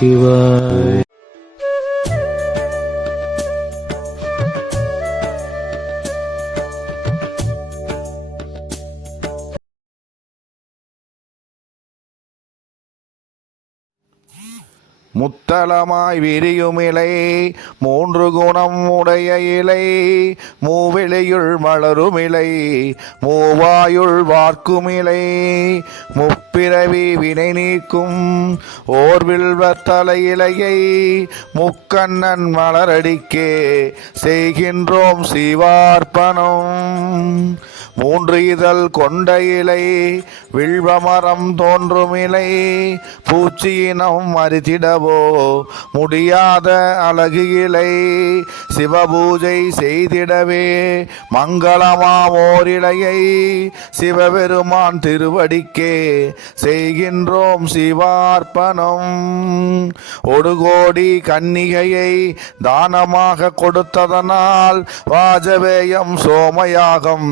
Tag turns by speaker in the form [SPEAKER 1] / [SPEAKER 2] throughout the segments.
[SPEAKER 1] शिवाय
[SPEAKER 2] முத்தளமாய் விரியும் இலை மூன்று குணம் உடைய இலை மூவெளியுள் மலரும் இலை மூவாயுள் வார்க்கும் இலை முப்பிறவி வினை நீக்கும் ஓர்வில்வத்தலை இலையை முக்கண்ணன் மலரடிக்கே செய்கின்றோம் சிவார்ப்பணம். மூன்று இதழ் கொண்ட இலை வில்வமரம் தோன்றும் இலை பூச்சியினம் மறித்திடவோ முடியாத அழகு இலை சிவபூஜை செய்திடவே. மங்களமாம் ஓர் சிவபெருமான் திருவடிக்கே செய்கின்றோம் சிவார்ப்பணம். ஒடுகோடி கன்னிகையை தானமாக கொடுத்ததனால் வாஜபேயம் சோமயாகம்.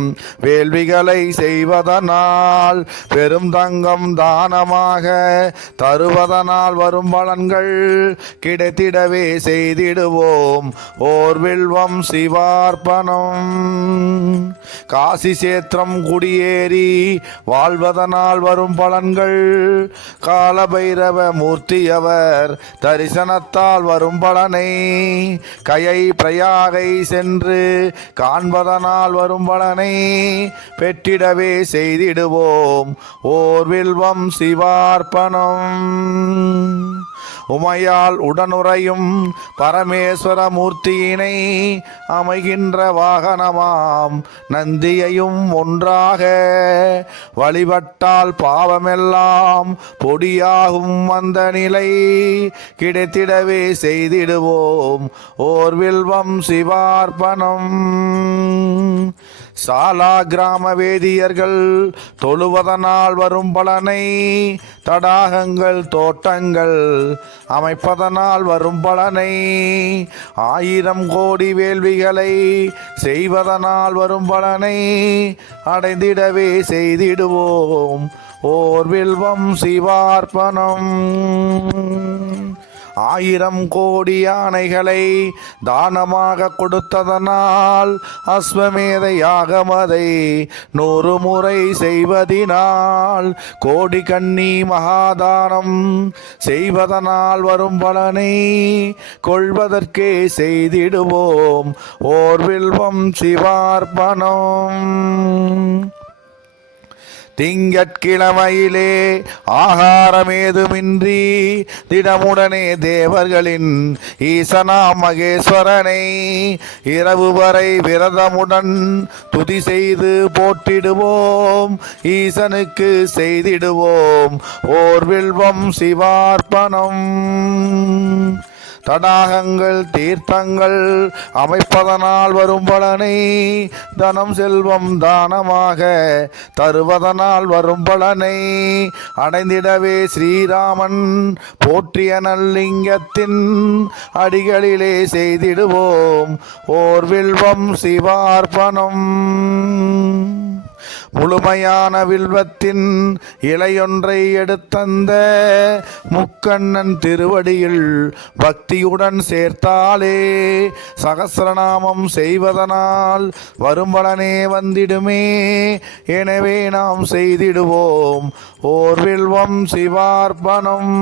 [SPEAKER 2] வேள்விகளை செய்வதனால் பெரும் தங்கம் தானமாக தருவதனால் வரும் பலன்கள் கிடைத்திடவே செய்திடுவோம். ஓர் வில்வம் சிவார்ப்பணம். காசி சேத்திரம் குடியேறி வாழ்வதனால் வரும் பலன்கள் காலபைரவ மூர்த்தியவர் தரிசனத்தால் வரும் பலனை கயை பிரயாகை சென்று காண்பதனால் வரும் பலனை பெற்றிடவே செய்திடுவோம். ஓர் வில்வம் சிவார்ப்பணம். உமையால் உடனுறையும் பரமேஸ்வர மூர்த்தியினை அமைகின்ற வாகனமாம். நந்தியையும் ஒன்றாக வழிபட்டால் பாவமெல்லாம் பொடியாகும் அந்த நிலை. கிடைத்திடவே செய்திடுவோம். ஓர் வில்வம் சிவார்ப்பணம். சாலா கிராம வேதியர்கள் தொழுவதனால் வரும் பலனை தடாகங்கள் தோட்டங்கள் அமைப்பதனால் வரும் பலனை ஆயிரம் கோடி வேள்விகளை செய்வதனால் வரும் பலனை அடைந்திடவே செய்திடுவோம். ஓர் வில்வம் சிவார்ப்பணம். ஆயிரம் கோடி யானைகளை தானமாக கொடுத்ததனால் அஸ்வமேத யாகமதை நூறு முறை செய்வதினால் கோடி கன்னி மகாதானம் செய்வதனால் வரும் பலனை கொள்வதற்கே செய்திடுவோம். ஓர் வில்வம் சிவார்ப்பணம். திங்கட்கிழமையிலே ஆகாரமேதுமின்றி திடமுடனே தேவர்களின் ஈசனா மகேஸ்வரனை இரவு வரை விரதமுடன் துதி செய்து போட்டிடுவோம் ஈசனுக்கு செய்திடுவோம். ஓர் வில்வம் சிவார்ப்பணம். தடாகங்கள் தீர்த்தங்கள் அமைப்பதனால் வரும் பலனை தனம் செல்வம் தானமாக தருவதனால் வரும் பலனை அடைந்திடவே ஸ்ரீராமன் போற்றிய நல்லிங்கத்தின் அடிகளிலே செய்திடுவோம். ஓர் வில்வம் சிவார்ப்பணம். முழுமையான வில்வத்தின் இலையொன்றை எடுத்தந்த முக்கண்ணன் திருவடியில் பக்தியுடன் சேர்த்தாலே சகசிரநாமம் செய்வதனால் வரும்பலனே வந்திடுமே. எனவே நாம் செய்திடுவோம். ஓர் வில்வம் சிவார்ப்பணம்.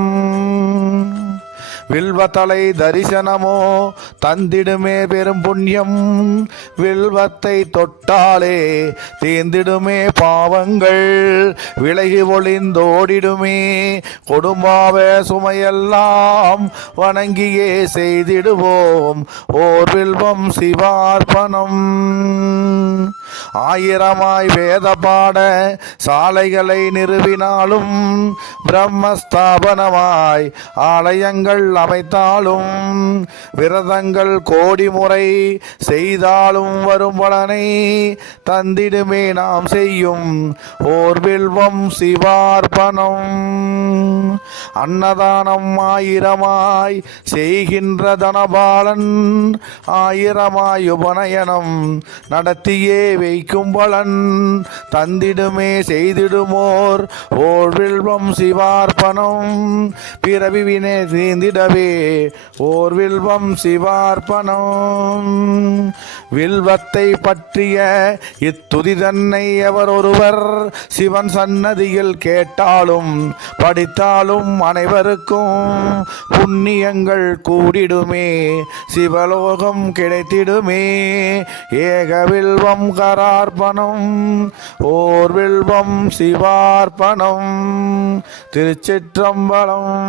[SPEAKER 2] வில்வத்தலை தரிசனமோ தந்திடுமே பெரும் புண்ணியம். வில்வத்தை தொட்டாலே தீந்திடுமே பாவங்கள். விலகி ஒளிந்தோடிடுமே கொடும்பாவ சுமையெல்லாம் வணங்கியே செய்திடுவோம். ஓர் வில்வம் சிவார்ப்பணம். ஆயிரமாய் வேத பாட சாலைகளை நிறுவினாலும் பிரம்மஸ்தாபனமாய் ஆலயங்கள் அமைத்தாலும் விரதங்கள் கோடி முறை செய்தாலும் வரும் பலனை தந்திடுமே நாம் செய்யும் ஓர் வில்வம் சிவார்ப்பணம். அன்னதானம் ஆயிரமாய் செய்கின்ற தனபாலன் ஆயிரமாய் உபநயனம் நடத்தியே வைக்கும் பலன் தந்திடுமே செய்திடுமோர். ஓர் வில்வம் சிவார்ப்பணம் பிறவிவினே தீந்திடவே. ஓர் வில்வம் சிவார்ப்பணம் வில்வத்தை பற்றிய இத்துதி தன்னை எவர் ஒருவர் சிவன் சன்னதியில் கேட்டாலும் படித்தாலும் அனைவருக்கும் புண்ணியங்கள் கூடிடுமே. சிவலோகம் கிடைத்திடுமே. ஏக வில்வம் கரார்ப்பணம் ஓர் வில்வம் சிவார்ப்பணம் திருச்சிற்றம்பலம்.